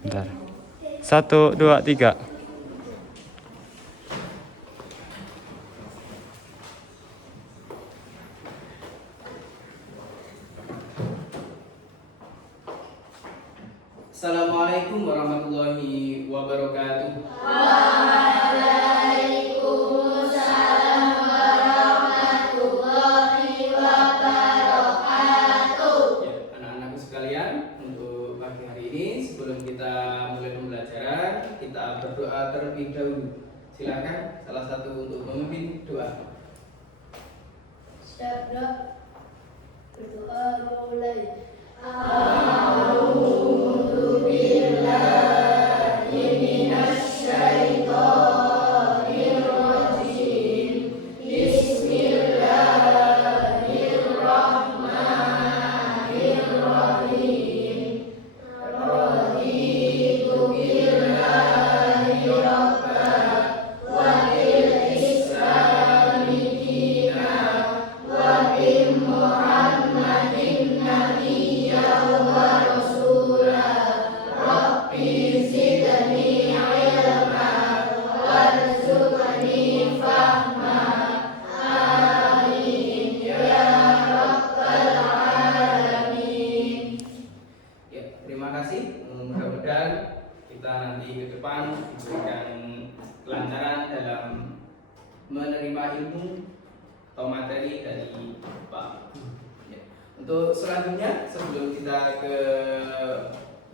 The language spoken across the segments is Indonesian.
Bentar. 1, 2, 3. Assalamualaikum warahmatullahi wabarakatuh. Waalaikumsalam warahmatullahi wabarakatuh. Ya, anak-anakku sekalian, untuk pagi hari ini sebelum kita mulai pembelajaran, kita berdoa terlebih dahulu. Silakan salah satu untuk memimpin doa. Siap, Dok. Berdoa mulai. Ya, terima kasih. Mudah-mudahan kita nanti ke depan diberikan kelancaran dalam menerima ilmu atau materi dari Pak. Ya. Untuk selanjutnya, sebelum kita ke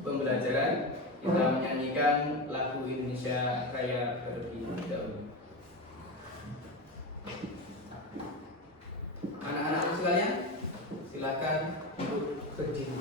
pembelajaran, kita menyanyikan lagu Indonesia Raya terlebih dahulu. Anak-anakku sekalian, silakan untuk berdiri.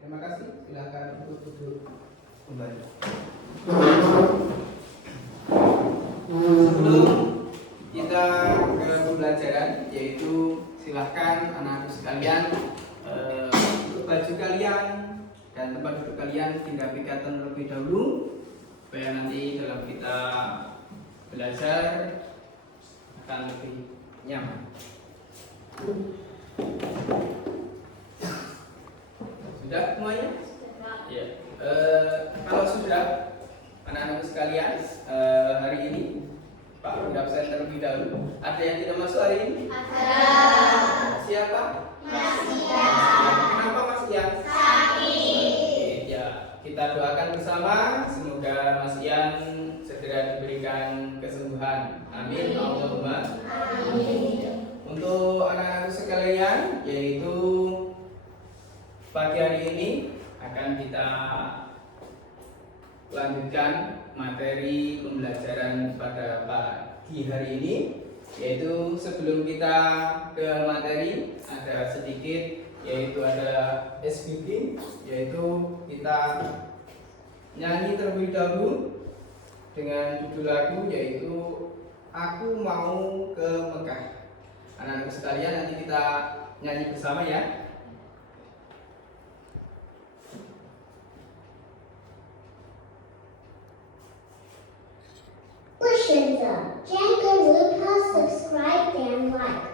Terima kasih. Silakan untuk duduk kembali. Sebelum kita ke pembelajaran, yaitu silahkan anak-anak sekalian untuk baju kalian dan tempat duduk kalian dirapikan terlebih dahulu supaya nanti dalam kita belajar akan lebih nyaman. Sudah semuanya? Ya. Kalau sudah, anak-anak sekalian, hari ini Pak udah absen terlebih dahulu. Ada yang tidak masuk hari ini? Ada. Siapa? Mas Ian. Kenapa Mas Ian? Sakit. Ya, kita doakan bersama semoga Mas Ian segera diberikan kesembuhan. Amin. Allahumma. Amin. Untuk anak-anak sekalian, yaitu pagi hari ini akan kita lanjutkan materi pembelajaran pada pagi hari ini, yaitu sebelum kita ke materi ada sedikit, yaitu ada SBB, yaitu kita nyanyi terlebih dahulu dengan judul lagu yaitu Aku Mau ke Mekah. Anak-anak sekalian, nanti kita nyanyi bersama ya. Jangan lupa subscribe dan like.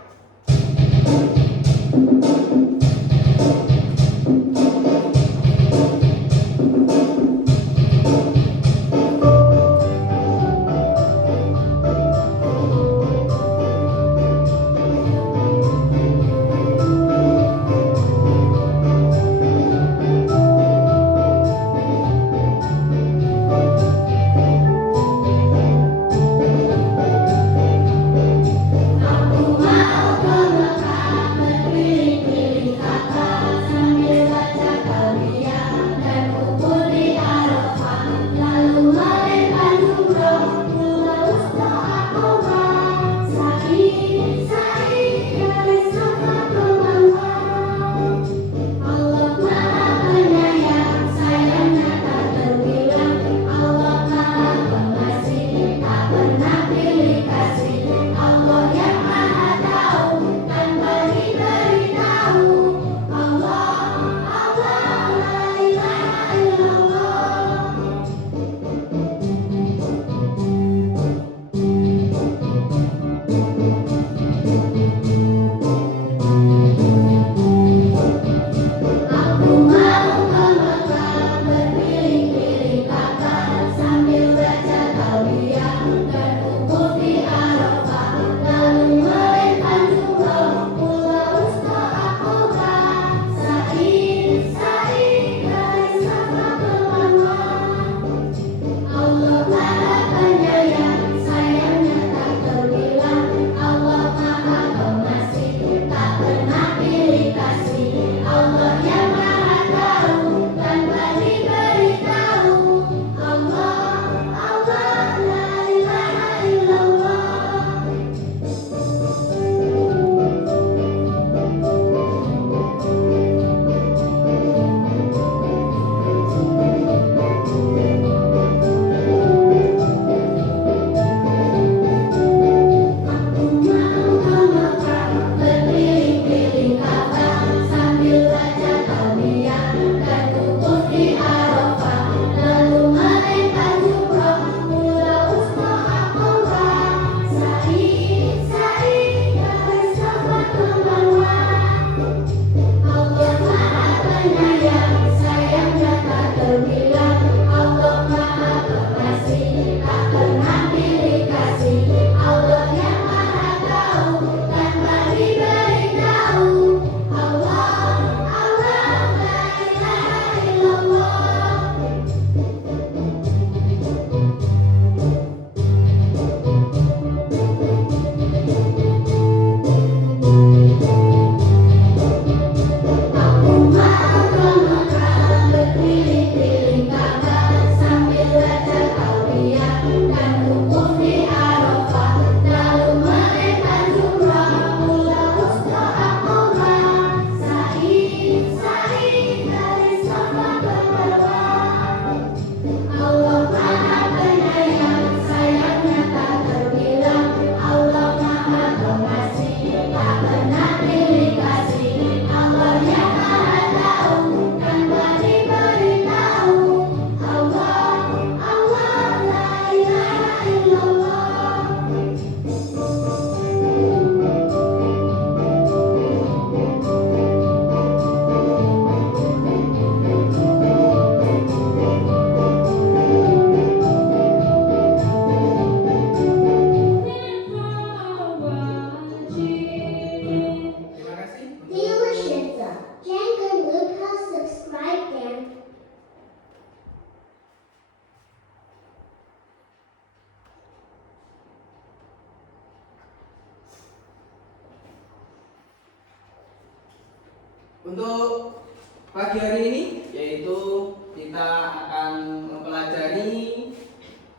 Untuk pagi hari ini yaitu kita akan mempelajari mempelajari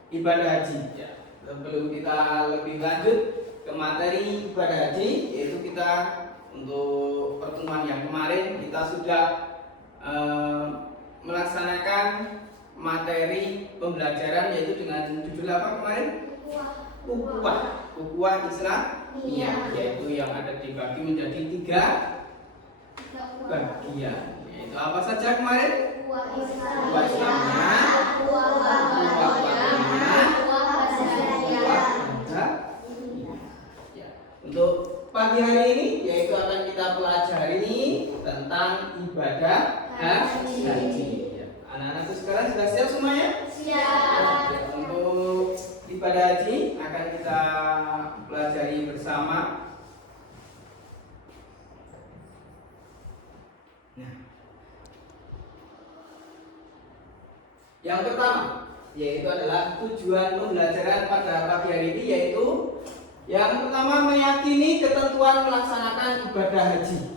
ibadah haji. Ya, sebelum kita lebih lanjut ke materi ibadah haji, yaitu kita untuk pertemuan yang kemarin kita sudah melaksanakan materi pembelajaran yaitu dengan judul apa kemarin? Ukhuwah Islam, yaitu yang ada dibagi menjadi 3 bagian. Yaitu apa saja kemarin? Ukhuwah Islamnya, ukhuwah batinnya, ya. Untuk pagi hari ini yaitu akan kita pelajari tentang ibadah haji. Anak-anakku sekarang sudah siap semuanya? Siap. Ya, untuk ibadah haji akan kita pelajari bersama. Nah, yang pertama yaitu adalah tujuan pembelajaran pada pagi hari ini, yaitu yang pertama meyakini ketentuan melaksanakan ibadah haji.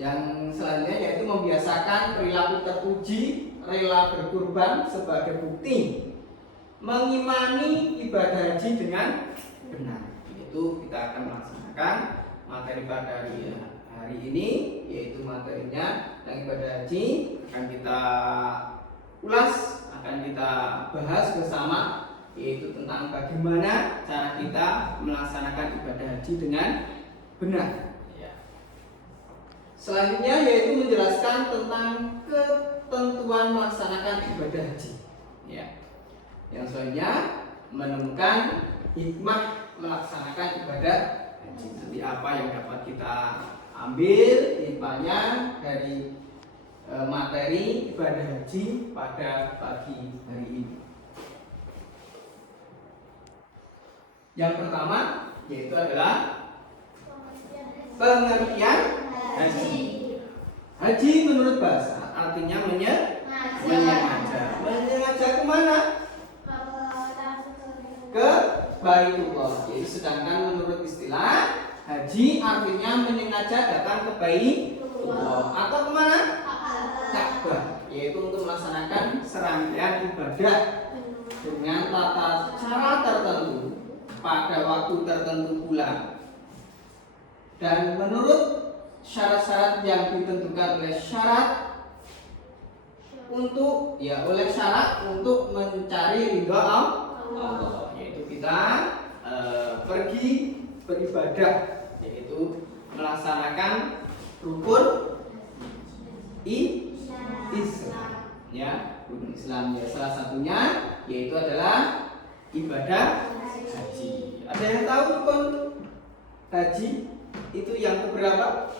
Yang selanjutnya yaitu membiasakan perilaku terpuji, rela berkurban sebagai bukti mengimani ibadah haji dengan benar. Itu kita akan melaksanakan materi pada hari ini, yaitu materinya yang ibadah haji akan kita ulas, akan kita bahas bersama, yaitu tentang bagaimana cara kita melaksanakan ibadah haji dengan benar. Selanjutnya yaitu menjelaskan tentang ketentuan melaksanakan ibadah haji. Yang selanjutnya menemukan hikmah melaksanakan ibadah haji. Seperti apa yang dapat kita ambil hikmahnya dari materi ibadah haji pada pagi hari ini. Yang pertama yaitu adalah pengertian haji. Haji menurut bahasa artinya menyengaja. Menyengaja kemana? Ke Baitullah. Jadi sedangkan menurut istilah haji artinya menyengaja datang ke Baitullah atau kemana? Ka'bah. Yaitu untuk melaksanakan serangkaian ibadah dengan tata cara tertentu pada waktu tertentu pula. Dan menurut syarat-syarat yang ditentukan oleh syarat untuk mencari ridha Allah, yaitu kita pergi beribadah, yaitu melaksanakan rukun Islam, rukun Islam salah satunya yaitu adalah ibadah haji. Ada yang tahu rukun haji itu yang keberapa?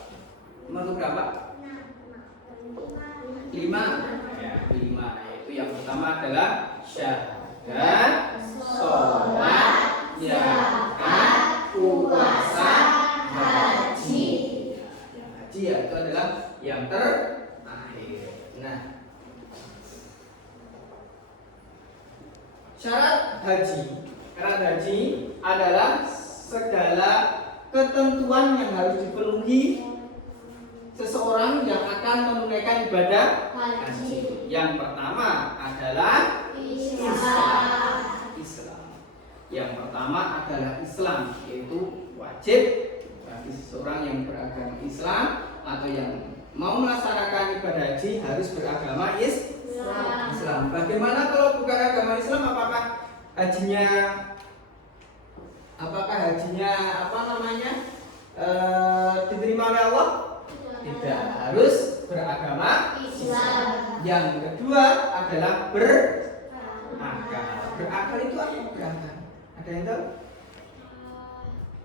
Nomor berapa? 5. 5. Yaitu yang pertama adalah syahadat, sholat, zakat, puasa, haji. Haji itu adalah yang terakhir. Nah, syarat haji adalah segala ketentuan yang harus dipenuhi seseorang yang akan menunaikan ibadah haji. Yang pertama adalah Islam. Yang pertama adalah Islam, yaitu wajib bagi seseorang yang beragama Islam atau yang mau melaksanakan ibadah haji harus beragama Islam. Bagaimana kalau bukan agama Islam? Apakah hajinya diterima oleh Allah? Tidak, harus beragama Islam. Yang kedua adalah berakal. Berakal itu apa? Berakal. Ada yang tahu?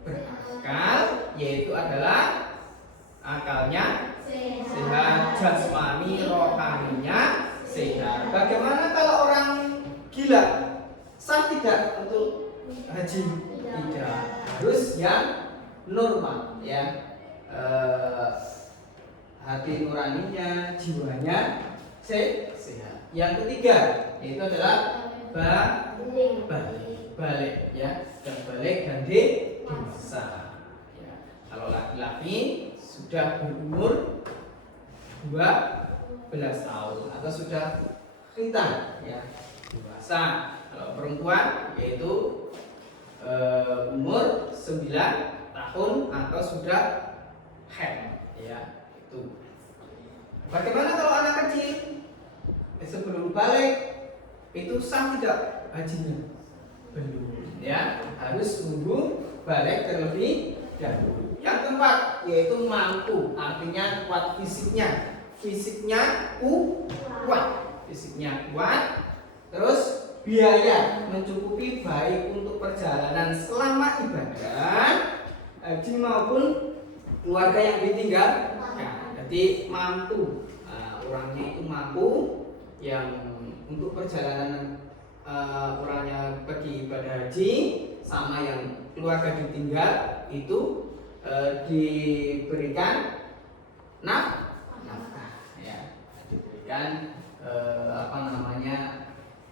Berakal yaitu adalah akalnya sehat, jasmani, rohaninya sehat. Bagaimana kalau orang gila? Sah tidak untuk haji? Tidak, harus yang normal, hati nuraninya, jiwanya sehat. Yang ketiga itu adalah balik, dan balik dan dewasa. Kalau laki-laki sudah berumur 12 tahun atau sudah khitan ya, dewasa. Kalau perempuan yaitu umur 9 tahun atau sudah haid ya, itu. Bagaimana kalau anak kecil sebelum balik itu sah tidak hajinya? Belum ya, harus menunggu balik terlebih dahulu. Yang keempat yaitu mampu, artinya kuat fisiknya. Fisiknya kuat, terus biaya mencukupi baik untuk perjalanan selama ibadah haji maupun keluarga yang ditinggal. Jadi mampu, orangnya itu mampu yang untuk perjalanan orangnya pergi ibadah haji sama yang keluarga ditinggal itu diberikan nafkah ya, diberikan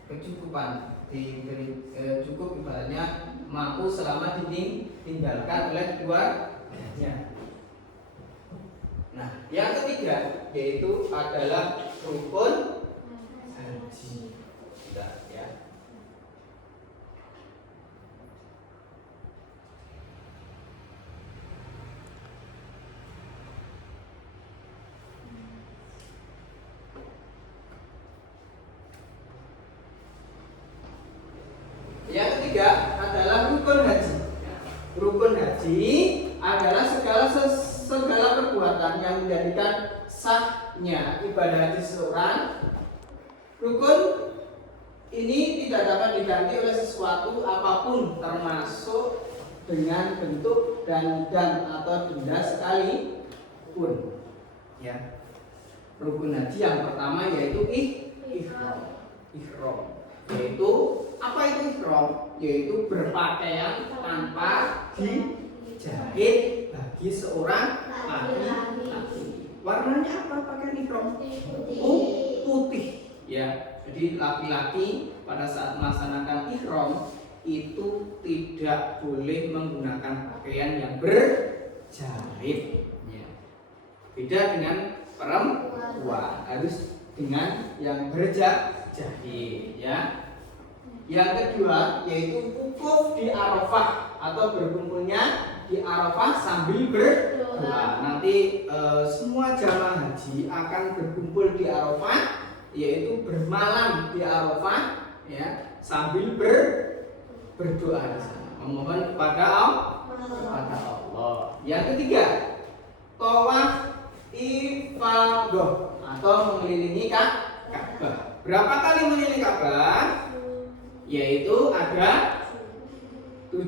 kecukupan, diberi cukup, ibaratnya mampu selama ditinggalkan oleh keluarganya. Nah, yang ketiga yaitu adalah rukun haji. Sudah ya. Yang ketiga adalah rukun haji. Rukun haji adalah segala perbuatan yang menjadikan sahnya ibadah haji seseorang. Rukun ini tidak dapat diganti oleh sesuatu apapun, termasuk dengan bentuk dan atau benda sekalipun. Ya. Rukun haji yang pertama yaitu ihram. Yaitu apa itu ihram? Yaitu berpakaian tanpa dijahit bagi seorang laki-laki. Warnanya apa pakaian ihram? Putih. Ya, jadi laki-laki pada saat melaksanakan ihram itu tidak boleh menggunakan pakaian yang berjahit. Ya. Beda dengan perempuan, harus dengan yang berjahit. Ya. Yang kedua yaitu wukuf di Arafah atau berkumpulnya di Arafah sambil berdoa. Nanti semua jamaah haji akan berkumpul di Arafah, yaitu bermalam di Arafah ya, sambil berdoa di sana, memohon kepada Allah. Yang ketiga, tawaf ifadah atau mengelilingi Ka'bah. Berapa kali mengelilingi Ka'bah? Yaitu ada 7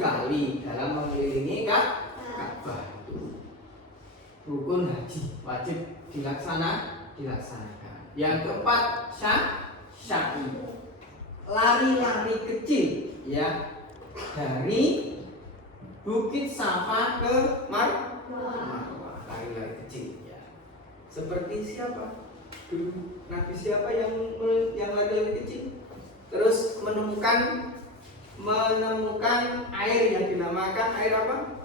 kali dalam mengelilingi Ka'bah. Rukun haji wajib dilaksanakan. Yang keempat, sya'i, lari-lari kecil ya, dari Bukit Safa ke Marwah. Lari-lari kecil ya. Seperti siapa? Dulu Nabi siapa yang lari-lari kecil? Terus menemukan air yang dinamakan air apa?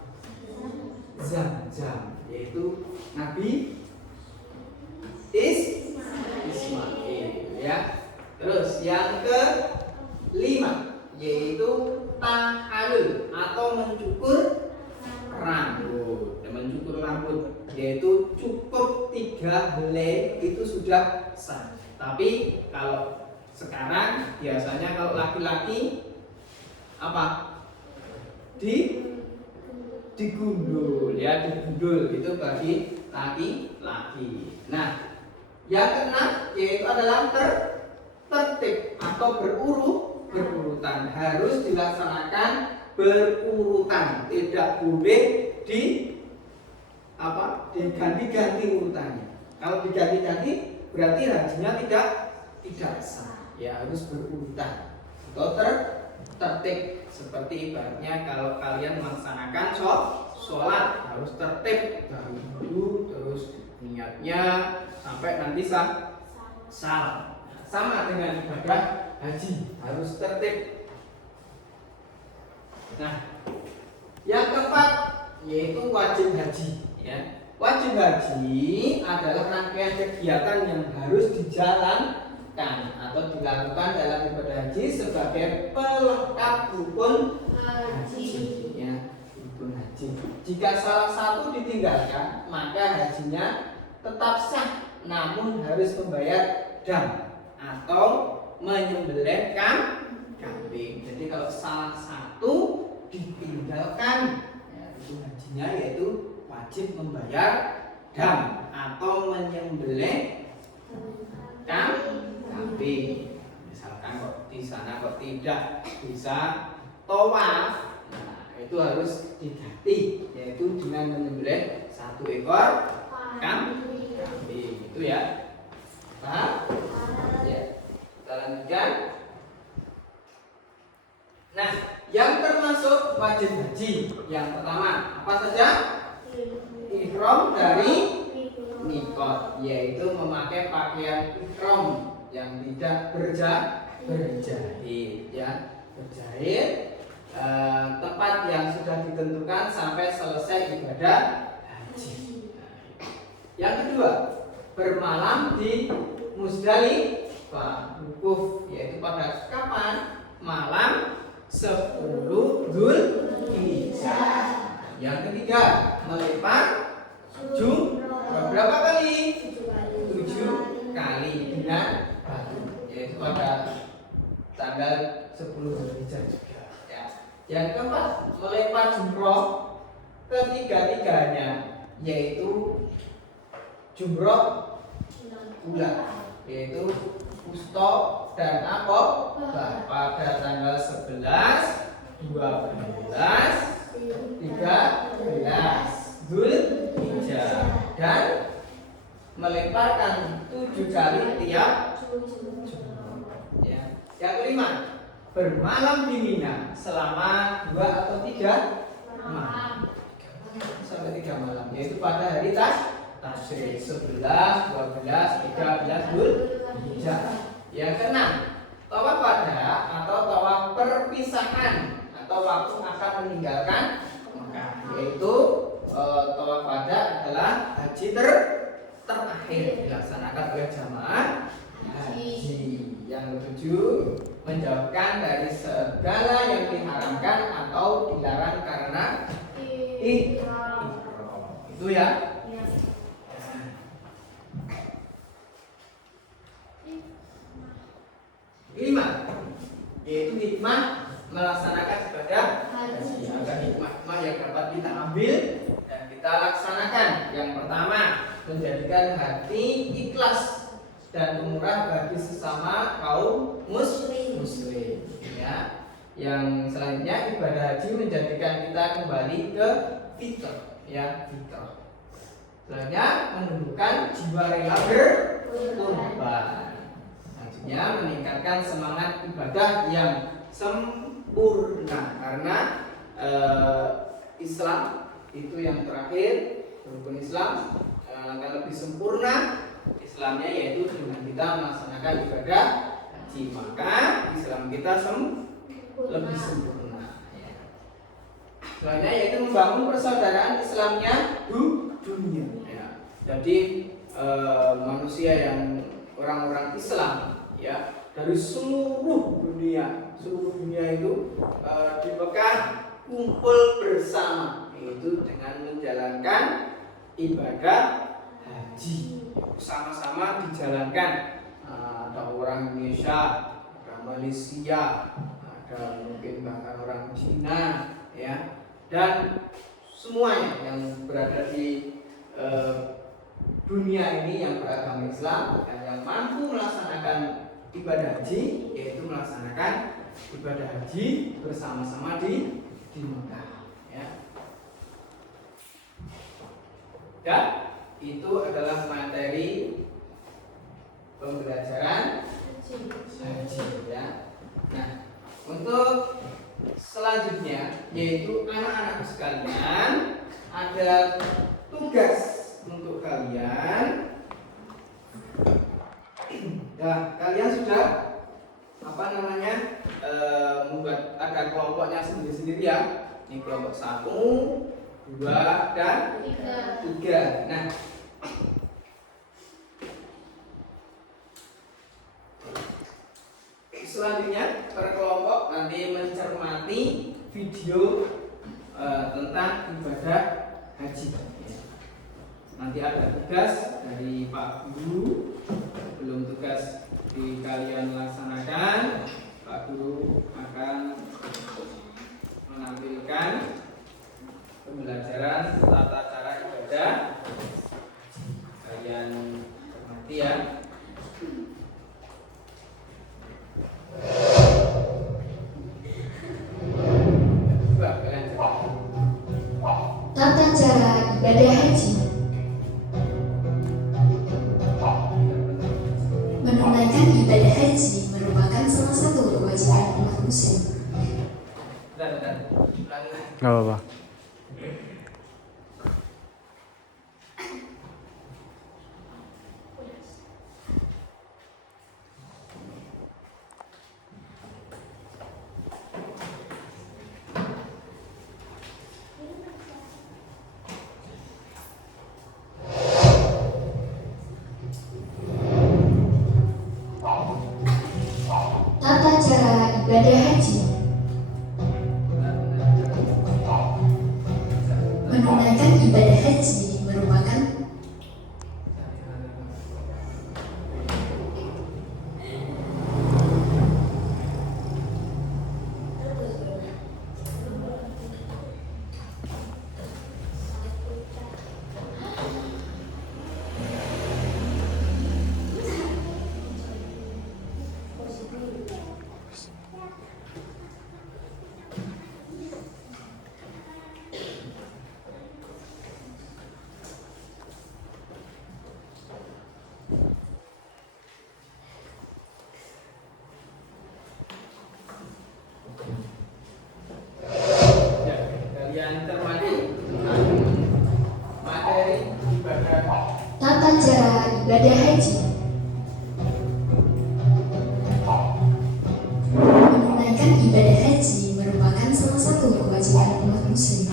Zam-zam, yaitu Nabi Ismail ya. Terus yang kelima yaitu tahallul atau mencukur rambut, yaitu cukup 3 helai itu sudah sah. Tapi kalau sekarang biasanya kalau laki-laki apa? Digundul ya, digundul itu bagi laki-laki. Nah, yang keenam yaitu adalah tertib atau berurutan, harus dilaksanakan berurutan, tidak boleh diganti-ganti urutannya. Kalau diganti-ganti berarti hajinya tidak sah. Ya, harus berurutan atau tertib. Seperti ibaratnya kalau kalian melaksanakan sholat harus tertib dari dulu, terus niatnya sampai nanti salam. Sama dengan ibadah haji, harus tertib. Nah, yang keempat yaitu wajib haji ya. wajib haji adalah rangkaian kegiatan yang harus dijalankan atau dilakukan dalam ibadah haji sebagai pelengkap rukun haji. Ya, rukun haji. Jika salah satu ditinggalkan, maka hajinya tetap sah, namun harus membayar dam atau menyembelih kambing. Jadi kalau salah satu ditinggalkan, ya, itu hajinya yaitu wajib membayar dam atau menyembelih kambing. Misalkan kok di sana kok tidak bisa tawaf, nah, itu harus diganti, yaitu dengan menyembelih 1 ekor kambing. Itu ya. Paham? Ya. Kita lanjutkan. Nah, yang termasuk wajib haji yang pertama apa saja? Ihram dari mikot, yaitu memakai pakaian ihram yang tidak berjahit, ya, berjahit tempat yang sudah ditentukan sampai selesai ibadah haji. Yang kedua, bermalam di Muzdalifah, wukuf, yaitu pada kapan? Malam 10 Dzulhijjah. Yang ketiga, melempar jumroh berapa kali? 7 kali dengan batu, yaitu pada tanggal 10 Dzulhijjah juga. Ya. Yang keempat, melempar jumroh ketiga-tiganya, yaitu jumroh ulang, yaitu wusta dan aqabah pada tanggal 11, 12, 13 Dzulhijjah, dan melemparkan 7 kali tiap jumroh. Ya. Yang kelima, bermalam di Mina selama 2 atau 3 malam, sampai 3 malam, yaitu pada hari Tasyrik 11, 12, 13 Dzulhijjah. Yang keenam, tawaf wada atau tawaf perpisahan atau waktu akan meninggalkan Mekah, yaitu tawaf wada adalah haji terakhir dilaksanakan oleh jamaah haji. Yang ketujuh, menjauhkan dari segala yang diharamkan atau dilarang karena ihram. Itu ya. Kelima, yaitu hikmah melaksanakan ibadah haji. Ada hikmah yang dapat kita ambil dan kita laksanakan. Yang pertama, menjadikan hati ikhlas dan pemurah bagi sesama kaum muslim. Ya. Yang selanjutnya, ibadah haji menjadikan kita kembali ke fitrah, ya, fitrah. Selanjutnya, menumbuhkan jiwa rela berkorban. Meningkatkan semangat ibadah yang sempurna, karena Islam itu yang terakhir, rukun Islam akan lebih sempurna Islamnya, yaitu dengan kita melaksanakan ibadah haji, maka Islam kita lebih sempurna. Selanjutnya yaitu membangun persaudaraan Islamnya dunia. Ya. Jadi manusia yang orang-orang Islam, ya, dari seluruh dunia itu di Mekah kumpul bersama, yaitu dengan menjalankan ibadah haji, sama-sama dijalankan. Ada orang Indonesia, ada Malaysia, ada mungkin bahkan orang Cina, ya, dan semuanya yang berada di dunia ini yang beragama Islam dan yang mampu melaksanakan ibadah haji, yaitu melaksanakan ibadah haji bersama-sama di Mekah, ya. Dan itu adalah materi pembelajaran haji, ya. Nah, untuk selanjutnya yaitu anak-anak sekalian, ada tugas untuk kalian. Nah, kalian sudah membuat ada kelompoknya sendiri-sendiri, ya. Ini kelompok 1, 2 dan 3. Nah, selanjutnya per kelompok nanti mencermati video tentang ibadah haji. Nanti ada tugas dari Pak Guru, belum tugas di kalian laksanakan. Pak Guru akan menampilkan pembelajaran tata cara ibadah. Kalian cermati ya. Tata cara ibadah haji. Menunaikan ibadah haji merupakan salah satu kewajiban umat muslim. Bentar. Ulangi. Nggak apa-apa. Tata cara ibadah haji. Menunaikan ibadah haji merupakan Ya, kalian cermati tentang materi ibadah. tata cara ibadah haji. Menunaikan ibadah haji merupakan salah satu kewajiban umat muslim.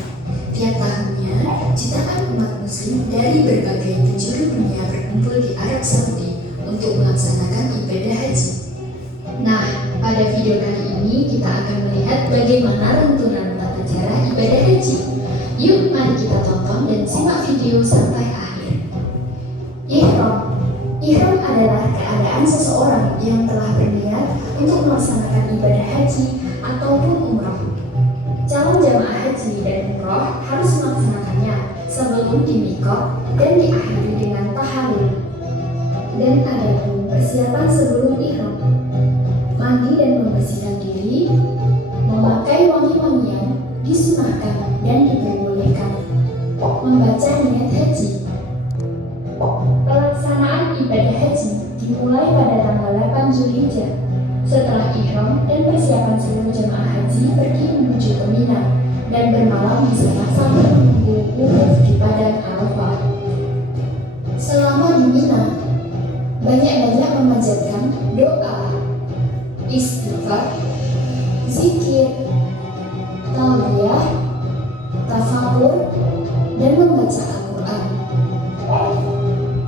Tiap tahunnya, jutaan umat muslim dari berbagai penjuru dunia berkumpul di Arab Saudi untuk melaksanakan ibadah haji. Nah, pada video kali ini kita akan melihat bagaimana rentunan tata cara ibadah haji. Yuk, mari kita tonton dan simak video sampai akhir. Ihram. Ihram adalah keadaan seseorang yang telah berniat untuk melaksanakan ibadah haji ataupun umrah. Calon jamaah haji dan umrah harus melaksanakannya sebelum dimikot dan diakhiri dengan tahalul. Dan ada pun persiapan sebelum ihram. Mandi dan membersihkan diri, memakai wangi-wangian disunahkan dan diperbolehkan, membaca niat haji. Pelaksanaan ibadah haji dimulai pada tanggal 8 Zulhijjah. Setelah ihram dan persiapan seluruh jemaah haji pergi menuju ke Mina dan bermalam di sana sambil menunggu wukuf di padang Arafah. Selama di Mina, banyak-banyak memanjatkan doa, istighfar, zikir, talbiyah, tafakur, dan membaca Al-Quran.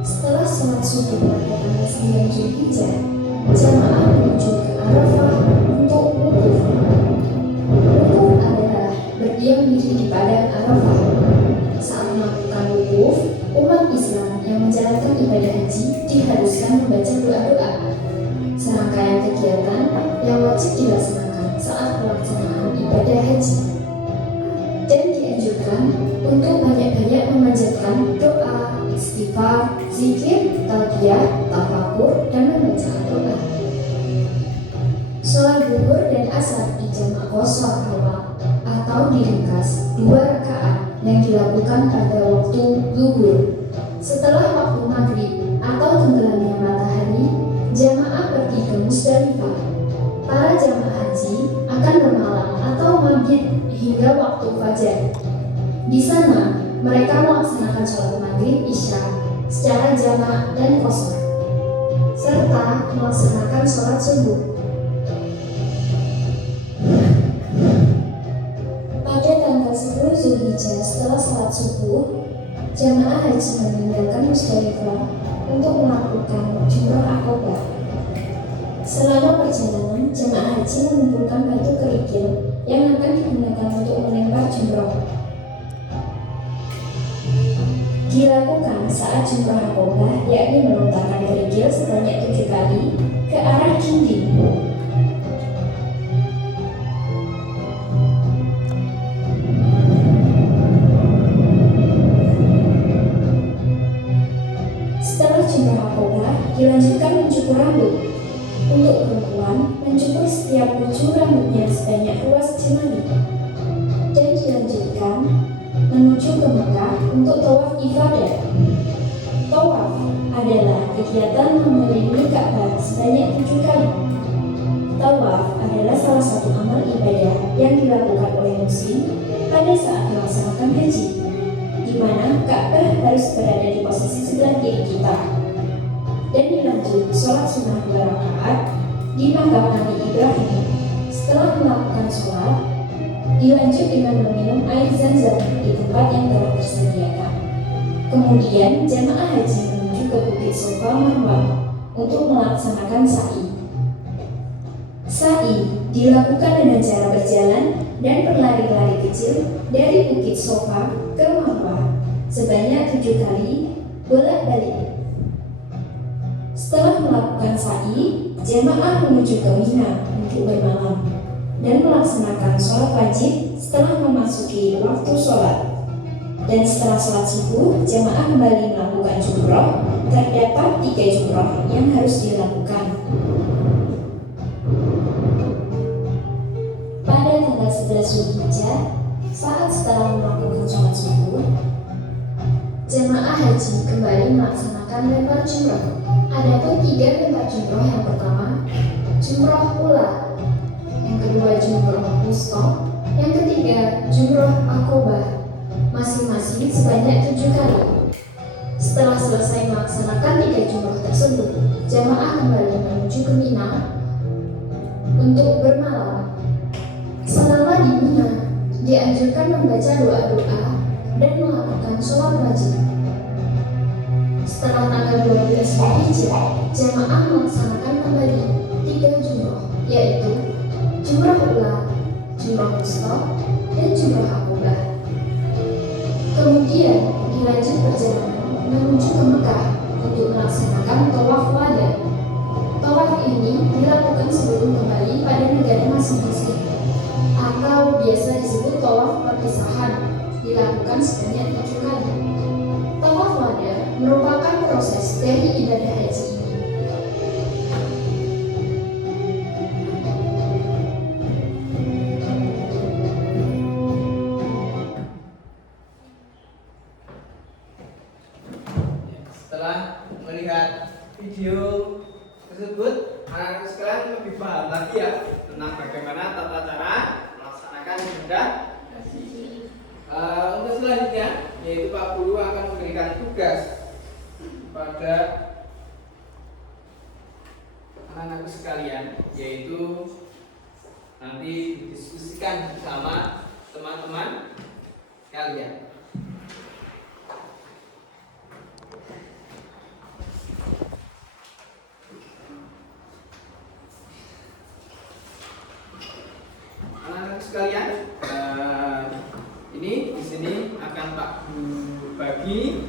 Setelah sholat subuh pada tanggal 9 Zulhijjah, jamaah menuju ke Arafah untuk wukuf. Wukuf adalah berdiam diri di padang Arafah. Saat melakukan wukuf, umat Islam yang menjalankan ibadah haji diharuskan membaca doa-doa. Serangkaian kegiatan yang wajib dilaksanakan saat pelaksanaan ibadah haji. Dan dianjurkan untuk banyak-banyak memanjatkan doa, istighfar, zikir, talbiyah, tafakur, dan membaca Al-Quran. Sholat zuhur dan asar di jamaah qashar awal atau diringkas 2 rakaat yang dilakukan pada waktu zuhur. Setelah waktu maghrib atau tenggelamnya matahari, jamaah pergi ke Musdalifah. Para jamaah haji akan bermalam atau mabit hingga waktu fajar. Di sana, mereka melaksanakan sholat maghrib isya secara jamaah dan qashar, serta melaksanakan sholat subuh. Pada tanggal 10 Zulhijjah Zulhijjah setelah salat subuh, jamaah haji meninggalkan Musdalifah untuk melakukan jumrah Aqobah. Selama perjalanan, jamaah haji mengumpulkan batu kerikil yang akan digunakan untuk melempar jumrah. Dilakukan saat jumrah Aqobah, yakni melontarkan kerikil sebanyak 7 kali ke arah dinding. Setelah jumrah Aqobah, dilanjutkan mencukur rambut. Untuk perempuan, mencukur setiap ujung rambutnya sebanyak ruas jemari. Dan dilanjutkan menuju ke Mekah untuk tawaf ifadah. Tawaf adalah kegiatan mengelilingi Ka'bah sebanyak 7 kali. Tawaf adalah salah satu amal ibadah yang dilakukan oleh muslim pada saat melaksanakan haji, di mana Ka'bah harus berada di posisi sebelah kiri kita. Dan dilanjut sholat sunnah 2 rakaat di makam Nabi Ibrahim. Setelah melakukan sholat, dilanjut dengan meminum air Zam-Zam di tempat yang telah tersediakan. Kemudian jamaah haji menuju ke Bukit Sofa Marwah untuk melaksanakan sa'i. Sa'i dilakukan dengan cara berjalan dan berlari-lari kecil dari Bukit Sofa ke Marwah sebanyak 7 kali bolak-balik. Setelah melakukan sa'i, jamaah menuju ke Mina untuk bermalam dan melaksanakan sholat wajib setelah memasuki waktu sholat. Dan setelah sholat subuh, jamaah kembali melakukan jumroh. Terdapat 3 jumroh yang harus dilakukan. Pada tanggal 11 Zulhijjah, saat setelah melakukan sholat subuh, jamaah haji kembali melaksanakan lempar jumroh. Adapun 3 lempar jumroh, yang pertama jumroh ula, yang kedua jumroh wusta, yang ketiga jumroh Aqobah, masing-masing sebanyak 7 kali. Setelah selesai melaksanakan 3 jumroh tersebut, jamaah kembali menuju ke Mina untuk bermalam. Selama di Mina, dianjurkan membaca doa-doa dan melakukan sholat wajib. Setelah tanggal 12 Zulhijjah, jamaah melaksanakan kembali 3 jumroh, yaitu jumroh ula, jumroh wusta, dan jumroh Aqobah. Kemudian dilanjut perjalanan menuju ke Mekah untuk melaksanakan tawaf wada. Tawaf ini dilakukan sebelum kembali pada negara masing-masing, atau biasa disebut tawaf perpisahan, dilakukan sebanyak 7 kali. Tawaf wada merupakan proses dari ibadah haji ini. Setelah melihat video tersebut, anak-anak sekalian lebih paham lagi ya tentang bagaimana tata cara melaksanakan ibadah haji. Untuk selanjutnya, yaitu Pak Guru akan memberikan tugas pada anak-anak sekalian, yaitu nanti didiskusikan bersama teman-teman kalian. Anak-anak sekalian, ini di sini akan Pak Guru bagi,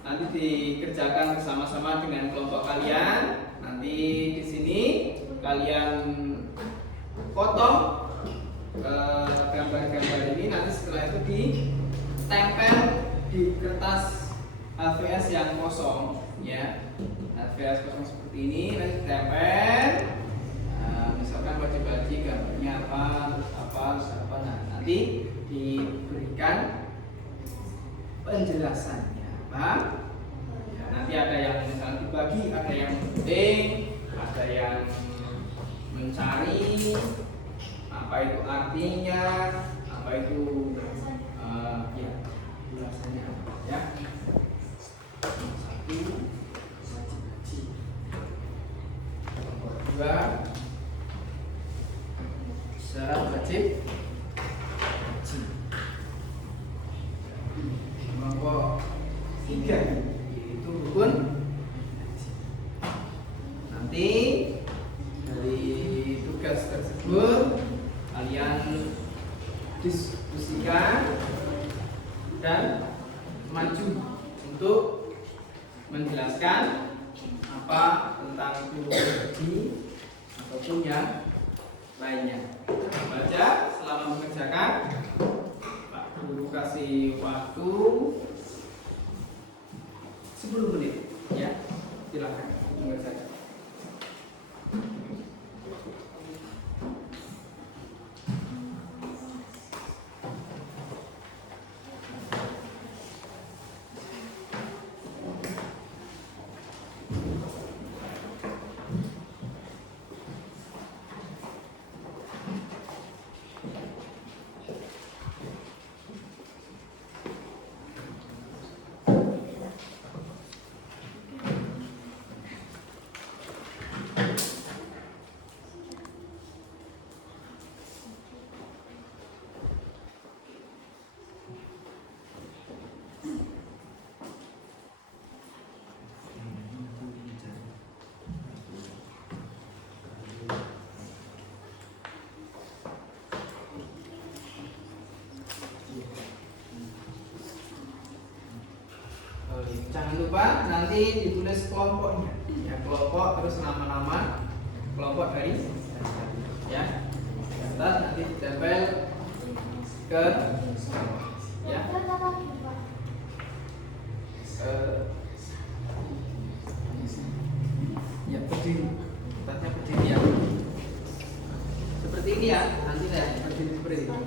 nanti dikerjakan bersama-sama dengan kelompok kalian. Nanti di sini kalian potong gambar-gambar ini, nanti setelah itu ditempel di kertas HVS yang kosong, ya. HVS kosong seperti ini, nanti ditempel. Misalkan wajib-wajib gambarnya apa, terus apa. Nah, nanti diberikan penjelasannya, paham? Ya, nanti ada yang misalnya dibagi, ada yang penting, ada yang mencari apa itu artinya, apa itu ya biasanya ya. Satu wajib-wajib, nomor 2 syarat wajib Nanti dari tugas tersebut kalian diskusikan dan maju untuk menjelaskan apa tentang biologi ataupun yang lainnya. Baca selama mengerjakan. Pak Guru kasih waktu 10 menit ya. Silakan mengerjakan. Jangan lupa nanti ditulis kelompoknya, ya kelompok terus nama-nama kelompok dari ya. Catat nanti ditempel ke ya ya berdiri, catatnya berdiri ya. Seperti ini ya, nanti saya berdiri seperti ini.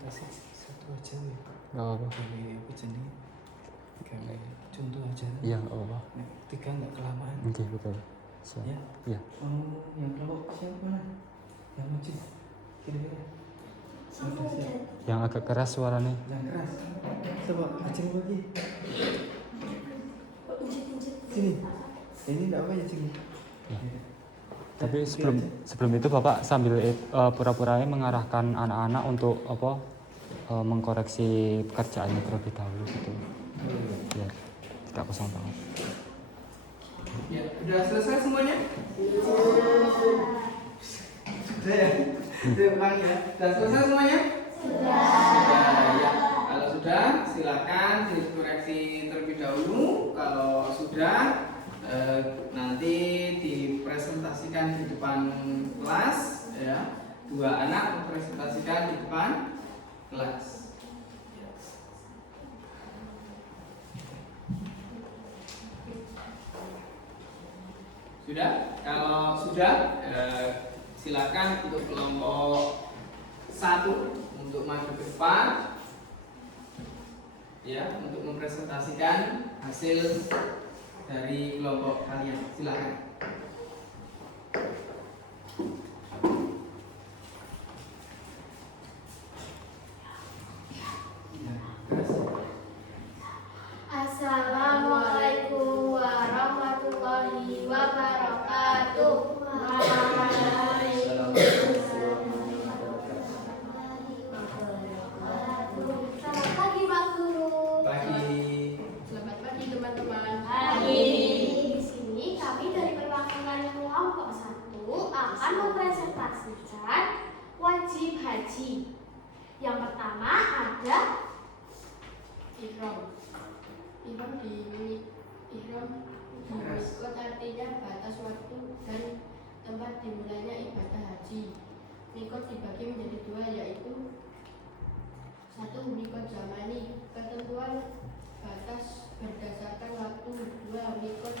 presentasi satu aja nih. Nggak apa-apa. Gawe apa jenenge? Gawe contoh aja. Iya, nggak apa-apa. Nah, 3 nggak kelamaan. Oke, betul. Siap. Ya. Iya. Yang kelompok siapa mana? Yang maju. Kira-kira. Sudah siap. Yang agak keras suaranya. Yang keras. Coba acing lagi. Sini. Ini enggak apa ya, Cing? Ya. Tapi sebelum itu Bapak sambil pura-puranya mengarahkan anak-anak untuk mengkoreksi pekerjaannya terlebih dahulu gitu. Ya, tidak kosong banget. Ya, udah selesai semuanya? Sudah ya? Sudah ulangi ya? Sudah selesai semuanya? Sudah. Ya. Kalau sudah, silakan dikoreksi terlebih dahulu. Kalau sudah, nanti dipresentasikan di depan kelas, ya. 2 anak mempresentasikan di depan kelas. Sudah? Kalau sudah, silakan untuk kelompok 1 untuk maju ke depan, ya, untuk mempresentasikan hasil dari kelompok kalian. Silakan. Assalamualaikum warahmatullahi wabarakatuh. Selamat pagi Pak Guru. Pagi. Selamat pagi teman-teman. Pagi. Di sini kami dari perwakilan kelompok 1 akan mempresentasikan wajib haji. Yang pertama ada Ihram mikot artinya batas waktu dan tempat dimulainya ibadah haji. Mikot dibagi menjadi 2, yaitu 1. Mikot zamani, ketentuan batas berdasarkan waktu. 2. Mikot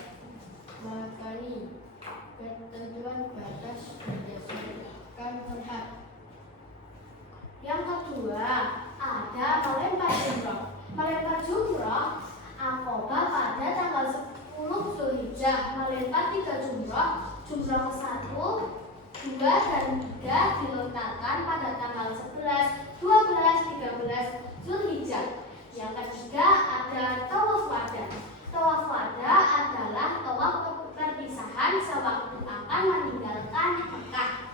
makani, ketentuan batas berdasarkan tempat. yang kedua ada melempar jumroh. Melempar jumroh Aqobah pada tanggal 10 Zulhijjah, melempar 3 jumroh. Jumroh ke-1, 2 dan 3 dilontarkan pada tanggal 11, 12, 13 Zulhijjah. Yang ketiga ada tawaf wada. Tawaf wada adalah tawaf perpisahan sewaktu akan meninggalkan Mekah.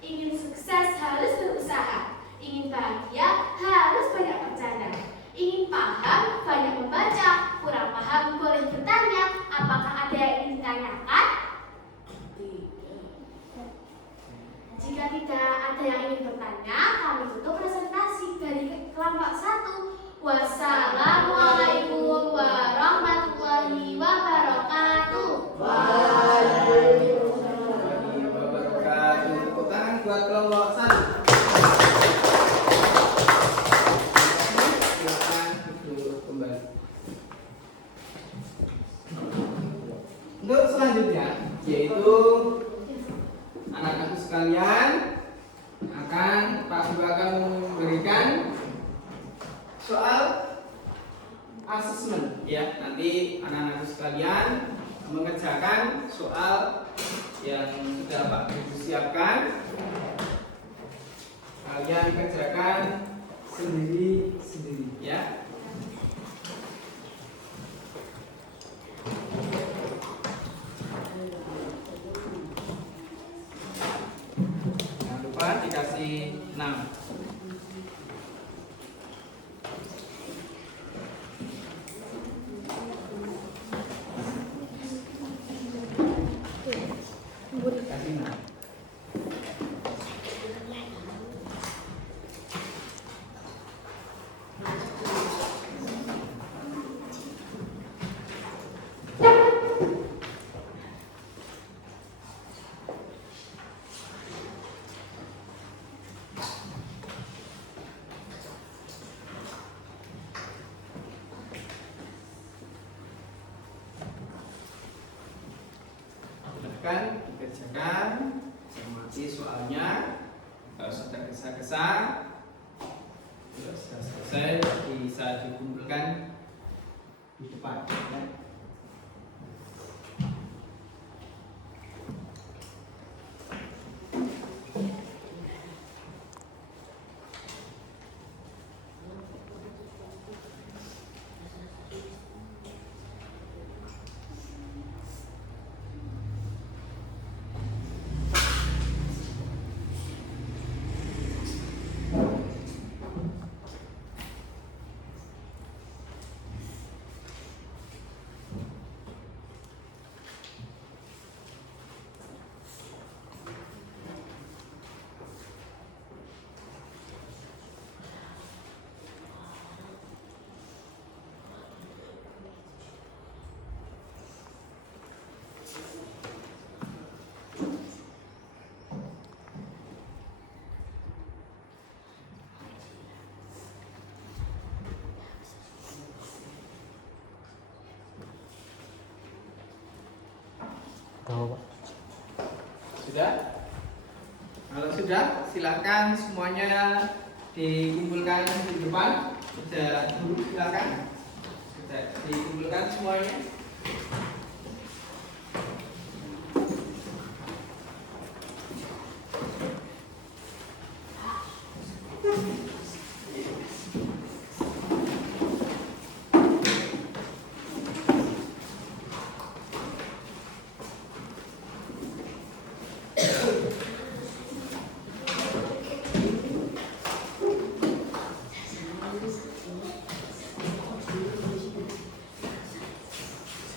Ingin sukses harus berusaha. Ingin bahagia harus banyak bercanda. Ingin paham banyak membaca. Kurang paham boleh bertanya. Apakah ada yang ingin ditanyakan? Jika tidak ada yang ingin bertanya, kami tutup presentasi dari kelompok 1. Wassalamualaikum warahmatullahi wabarakatuh. Warahmatullahi wabarakatuh. Tepuk tangan buat kelompok 1. Silakan duduk kembali. Untuk selanjutnya, yaitu anak-anak sekalian, Pak Guru akan memberikan soal asesmen, ya. Nanti anak-anak sekalian mengerjakan soal yang sudah Pak Guru siapkan. Kalian kerjakan sendiri-sendiri, ya. Jangan lupa dikasih 6. Kasih 6. Silakan dikerjakan, cermati soalnya, nggak usah tergesa-gesa. Sudah selesai, bisa dikumpulkan di depan. Ya. Tahu, Pak. Sudah? Kalau sudah, silakan semuanya dikumpulkan di depan. Sudah dulu, silakan. Sudah dikumpulkan semuanya.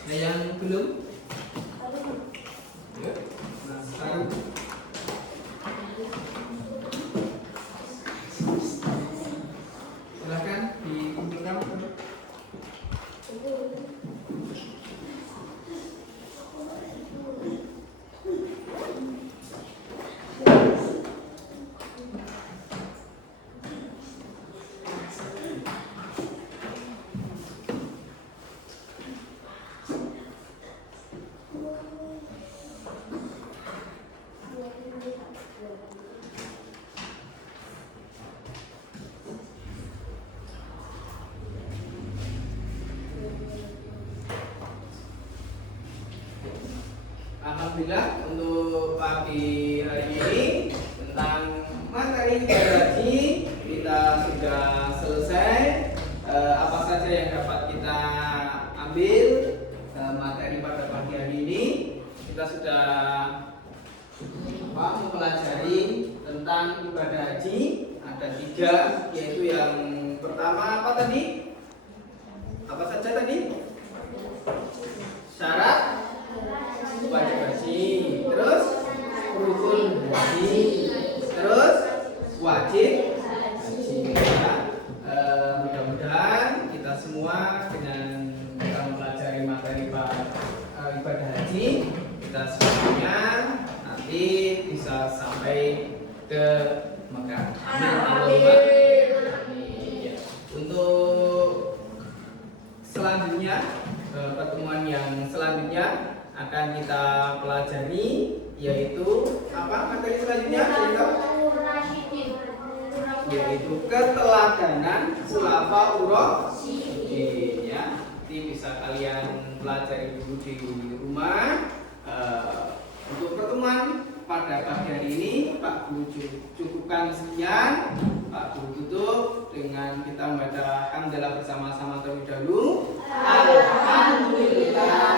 Ada yang belum? Ya. Nah, sekarang silakan dikumpulkan. Alhamdulillah untuk pagi hari ini tentang materi haji kita sudah selesai. Apa saja yang dapat kita ambil materi pada pagi hari ini, kita sudah mempelajari tentang ibadah haji. Ada 3, yaitu yang pertama apa tadi? Apa saja tadi? Syarat wajib haji, terus rukun haji, terus wajib haji. Mudah-mudahan kita semua dengan kita mempelajari materi ibadah haji, kita semuanya nanti bisa sampai ke Mekah. Amin. Untuk selanjutnya, pertemuan yang selanjutnya akan kita pelajari, yaitu apa materi selanjutnya? Yaitu keteladanan khulafaur rasyidin, ya. Nanti bisa kalian pelajari dulu di rumah. Untuk pertemuan pada pagi hari ini Pak Guru cukupkan sekian. Pak Guru tutup dengan kita membaca hamdalah bersama-sama terlebih dahulu. Alhamdulillah.